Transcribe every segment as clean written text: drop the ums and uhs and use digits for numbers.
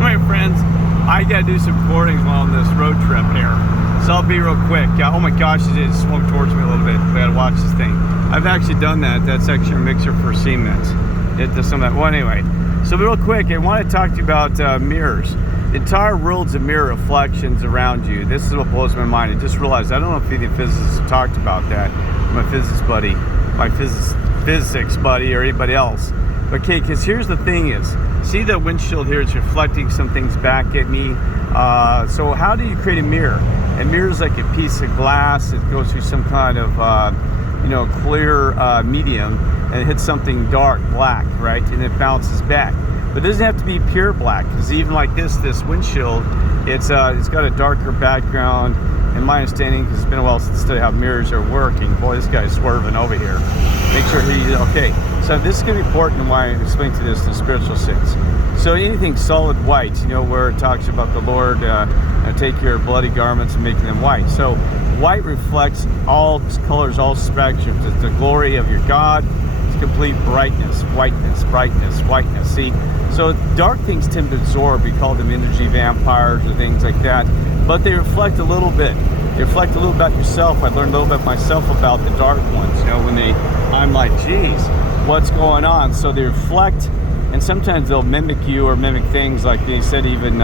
Anyway, friends, I gotta do some recordings while on this road trip here, so I'll be real quick. Oh my gosh, it swung towards me a little bit. We gotta watch this thing. I've actually done that. That's actually a mixer for cement. It does some of that. Well, anyway, so real quick, I want to talk to you about mirrors. The entire world's of mirror reflections around you. This is what blows my mind. I just realized, I don't know if any physicists have talked about that. My physics buddy, my physics buddy, or anybody else. Okay, because here's the thing is, see the windshield here, it's reflecting some things back at me. So how do you create a mirror? A mirror is like a piece of glass. It goes through some kind of, clear medium, and it hits something dark, black, right? And it bounces back. But it doesn't have to be pure black, because even like this windshield, it's got a darker background. In my understanding, because it's been a while since I studied how mirrors are working. Boy, this guy's swerving over here. Make sure he's okay. So this is going to be important why I explain to this in a spiritual sense. So anything solid white, where it talks about the Lord take your bloody garments and making them white. So white reflects all colors, all spectrums. It's the glory of your God. It's complete brightness, whiteness, whiteness. See, so dark things tend to absorb. We call them energy vampires or things like that. But they reflect a little bit. They reflect a little about yourself. I learned a little bit myself about the dark ones. When I'm like, geez, what's going on? So they reflect, and sometimes they'll mimic you or mimic things. Like they said, even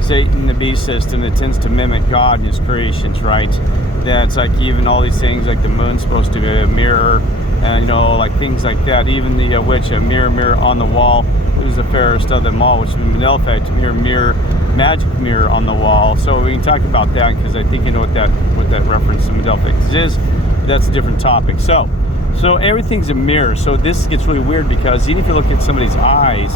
Satan, the beast system, that tends to mimic God and his creations, right? That's like even all these things, like the moon's supposed to be a mirror, and like things like that. Even the witch, a mirror on the wall, who's the fairest of them all, which is the Mandela effect, mirror, magic mirror on the wall. So we can talk about that, because I think you know what that reference to Mandela effect is. That's a different topic. So everything's a mirror. So this gets really weird, because even if you look at somebody's eyes,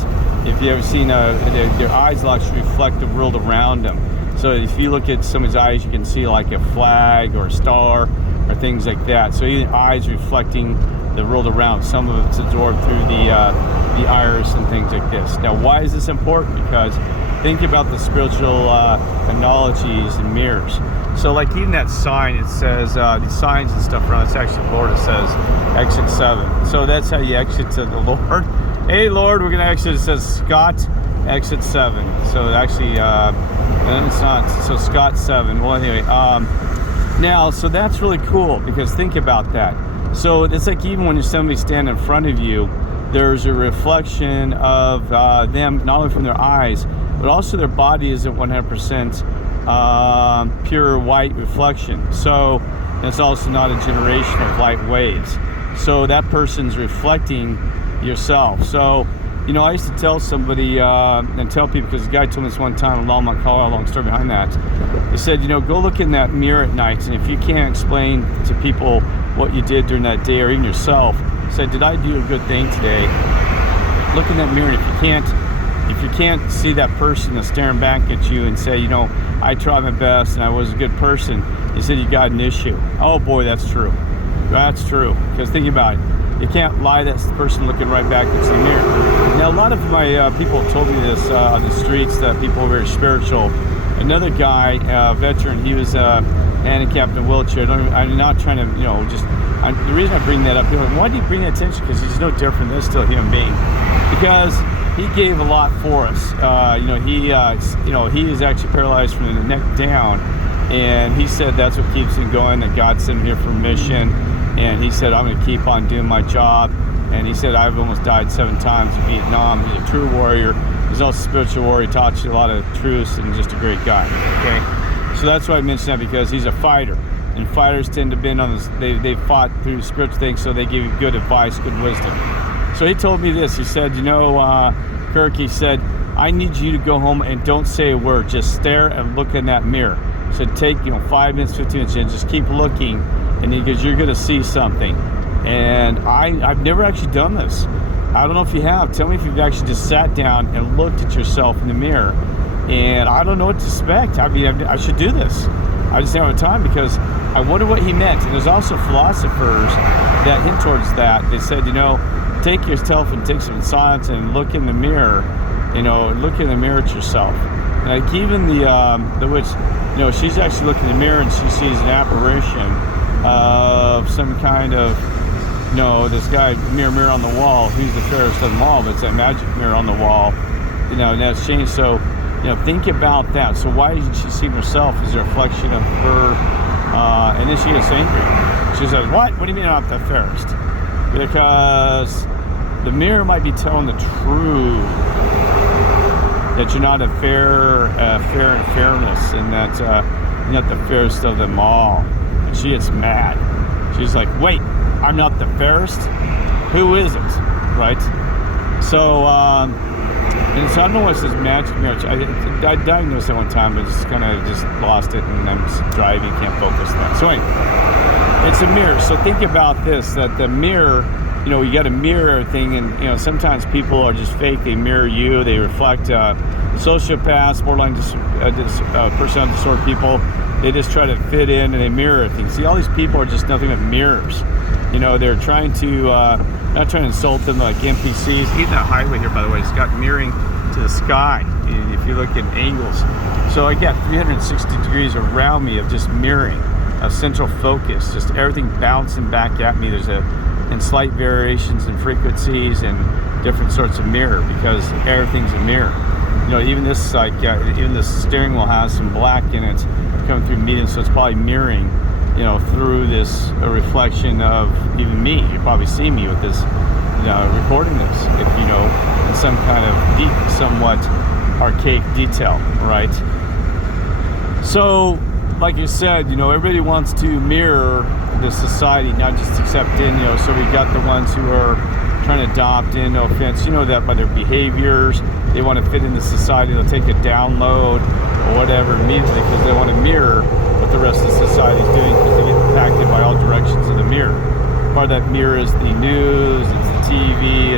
if you ever seen their eyes will actually reflect the world around them. So if you look at somebody's eyes, you can see like a flag or a star or things like that. So even eyes reflecting the world around. Some of it's absorbed through the iris and things like this. Now, why is this important? Because think about the spiritual analogies and mirrors. So like even that sign, it says these signs and stuff around, it's actually Florida, says exit 7. So that's how you exit to the Lord. Hey Lord, we're gonna exit. It says Scott exit 7. So actually it's not, so Scott 7. Well, anyway, now, so that's really cool, because think about that. So it's like even when somebody standing in front of you, there's a reflection of them, not only from their eyes, but also their body isn't 100% pure white reflection. So it's also not a generation of light waves. So that person's reflecting yourself. So, I used to tell somebody and tell people, because the guy told me this one time, a long story behind that. He said, go look in that mirror at night, and if you can't explain to people what you did during that day, or even yourself, said, did I do a good thing today? Look in that mirror, and if you can't see that person that's staring back at you and say, I tried my best and I was a good person, he said, you got an issue. Oh boy, that's true. That's true. Because think about it. You can't lie, that's the person looking right back into the mirror. Now, a lot of my people have told me this on the streets, that people are very spiritual. Another guy, veteran, he was handicapped in a wheelchair. I'm not trying to, the reason I bring that up, people are like, why do you bring that attention? Because he's no different. They're still a human being. Because he gave a lot for us. He is actually paralyzed from the neck down, and he said that's what keeps him going, that God sent him here for a mission, and he said, I'm going to keep on doing my job. And he said, I've almost died 7 times in Vietnam. He's a true warrior. He's also a spiritual warrior. He taught you a lot of truths, and just a great guy. Okay, so that's why I mentioned that, because he's a fighter, and fighters tend to bend on this. They fought through spiritual things, so they give you good advice, good wisdom. So he told me this. He said, Kirk, he said, I need you to go home and don't say a word. Just stare and look in that mirror. He said, take 5 minutes, 15 minutes, and just keep looking, and he goes, you're going to see something. And I've never actually done this. I don't know if you have. Tell me if you've actually just sat down and looked at yourself in the mirror. And I don't know what to expect. I mean, I should do this. I just don't have time, because I wonder what he meant. And there's also philosophers that hint towards that. They said, take your telephone, take some silence, and look in the mirror. Look in the mirror at yourself. And like even the witch, she's actually looking in the mirror, and she sees an apparition of some kind of, this guy, mirror on the wall, who's the fairest of them all, but it's that magic mirror on the wall, and that's changed. So think about that. So why isn't she seeing herself as a reflection of her? And then she gets angry. She says, what do you mean I'm not the fairest? Because the mirror might be telling the truth, that you're not fair in fairness, and that you're not the fairest of them all. And she gets mad. She's like, wait, I'm not the fairest? Who is it? Right? So, and so I don't know what's this magic mirror. I diagnosed it one time, but just kind of just lost it, and I'm just driving, can't focus that. So anyway, it's a mirror. So think about this, that the mirror, you got to mirror everything, and sometimes people are just fake. They mirror you. They reflect sociopaths, borderline personality disorder people. They just try to fit in, and they mirror things. See, all these people are just nothing but mirrors. They're trying to not trying to insult them like NPCs. Even that highway here, by the way, it's got mirroring to the sky. If you look at angles, so I got 360 degrees around me of just mirroring, a central focus, just everything bouncing back at me. There's and slight variations in frequencies and different sorts of mirror, because everything's a mirror. Even this, even the steering wheel has some black in it coming through medium, so it's probably mirroring, through this reflection of even me. You probably see me with this, recording this, if in some kind of deep, somewhat archaic detail, right? So, like you said, everybody wants to mirror the society, not just accept in, so we got the ones who are trying to adopt in, no offense, that by their behaviors, they want to fit in the society. They'll take a download or whatever immediately because they want to mirror what the rest of the society is doing, because they get impacted by all directions of the mirror. Part of that mirror is the news, it's the TV,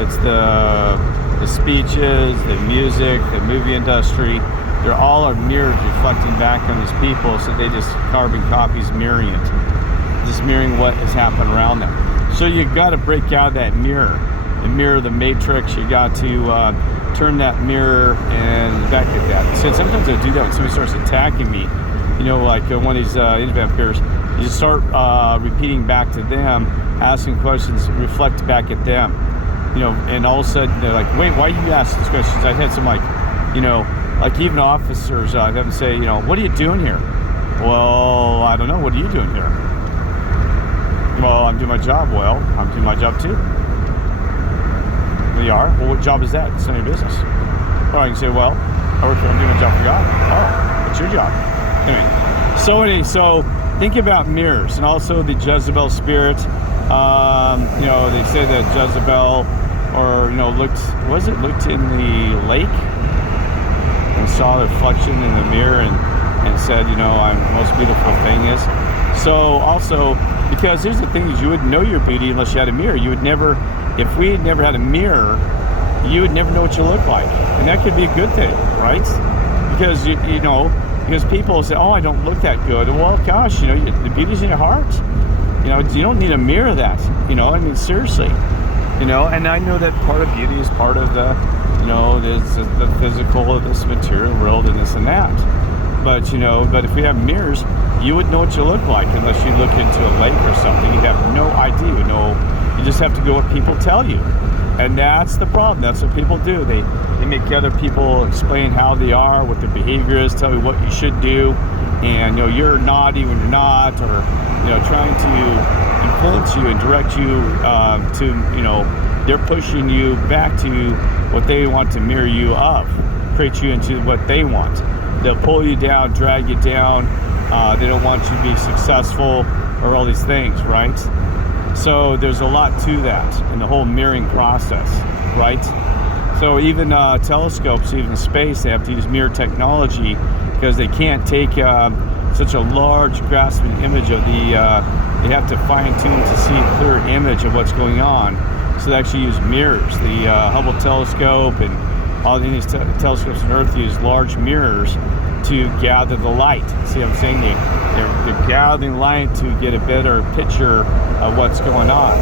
it's the speeches, the music, the movie industry. They're all are mirrors reflecting back on these people, so they just carbon copies mirroring it, just mirroring what has happened around them. So you got to break out of that mirror, the mirror of the matrix. You got to turn that mirror and back at that. So sometimes I do that when somebody starts attacking me, like one of these internet peers. You start repeating back to them, asking questions, reflect back at them, and all of a sudden they're like, wait, why you ask these questions? I had some like even officers have them say, what are you doing here? Well, I don't know. What are you doing here? Well, I'm doing my job. Well, I'm doing my job too. Well, you are? Well, what job is that? It's none of your business. Or I can say, well, I'm doing my job for God. Oh, what's your job? Anyway, so think about mirrors, and also the Jezebel spirit. They say that Jezebel, looked in the lake and saw the reflection in the mirror and said, I'm the most beautiful thing is. So also, because here's the thing, is you wouldn't know your beauty unless you had a mirror. You would never, if we had never had a mirror, you would never know what you look like. And that could be a good thing, right? Because, because people say, oh, I don't look that good. Well, gosh, the beauty's in your heart. You don't need a mirror of that. Seriously. And I know that part of beauty is part of the, the physical of this material world and this and that. But, but if we have mirrors, you wouldn't know what you look like unless you look into a lake or something. You'd have no idea. You just have to go what people tell you. And that's the problem. That's what people do. They make other people explain how they are, what their behavior is, tell you what you should do. And, you're naughty when you're not, or, trying to influence you and direct you to, they're pushing you back to what they want to mirror you of, create you into what they want. They'll pull you down, drag you down. They don't want you to be successful or all these things, right? So there's a lot to that in the whole mirroring process, right? So even telescopes, even space, they have to use mirror technology because they can't take such a large grasping image of the, they have to fine tune to see a clear image of what's going on. So they actually use mirrors. The Hubble telescope and all these telescopes on Earth use large mirrors to gather the light. See what I'm saying? They're gathering light to get a better picture of what's going on.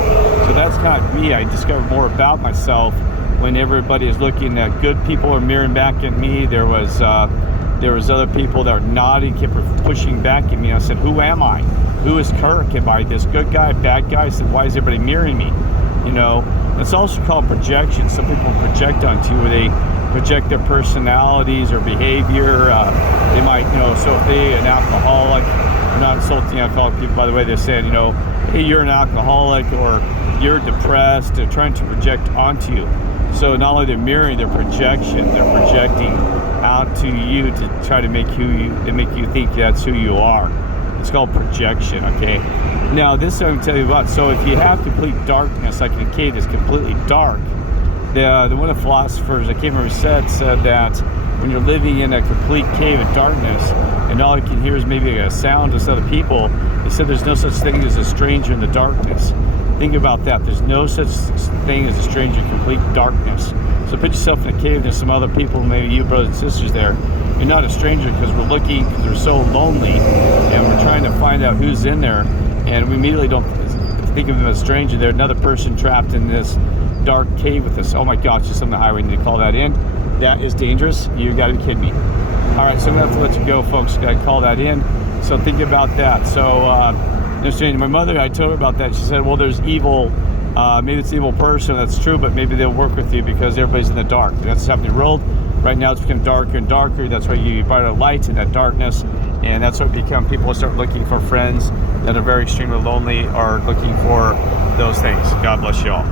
So that's kind of me. I discovered more about myself when everybody is looking at good people are mirroring back at me. There was other people that were nodding, kept pushing back at me. I said, who am I? Who is Kirk? Am I this good guy, bad guy? I said, why is everybody mirroring me? It's also called projection. Some people project onto you where project their personalities or behavior. They might, so if they're an alcoholic, I'm not insulting alcoholic people, by the way, they're saying, hey, you're an alcoholic or you're depressed. They're trying to project onto you. So not only they're mirroring their projection, they're projecting out to you to try to make you think that's who you are. It's called projection, okay? Now, this I'm going to tell you about. So if you have complete darkness, like in a cave that's completely dark, the one of the philosophers, I can't remember who said that when you're living in a complete cave of darkness and all you can hear is maybe a sound of other people, they said there's no such thing as a stranger in the darkness. Think about that. There's no such thing as a stranger in complete darkness. So put yourself in a cave, there's some other people, maybe you brothers and sisters there. You're not a stranger because we're looking, because we're so lonely and we're trying to find out who's in there, and we immediately don't think of them as a stranger. They're another person trapped in this dark cave with us. Oh my gosh, just on the highway, need to call that in. That is dangerous. You gotta be kidding me. All right, so I'm gonna have to let you go, folks. Gotta call that in. So think about that. So my mother, I told her about that. She said, well, there's evil, maybe it's an evil person. That's true, but maybe they'll work with you because everybody's in the dark. And that's what's happening in the world. Right now it's become darker and darker. That's why you brighter light in that darkness. And that's what people start looking for friends that are very extremely lonely or looking for those things. God bless you all.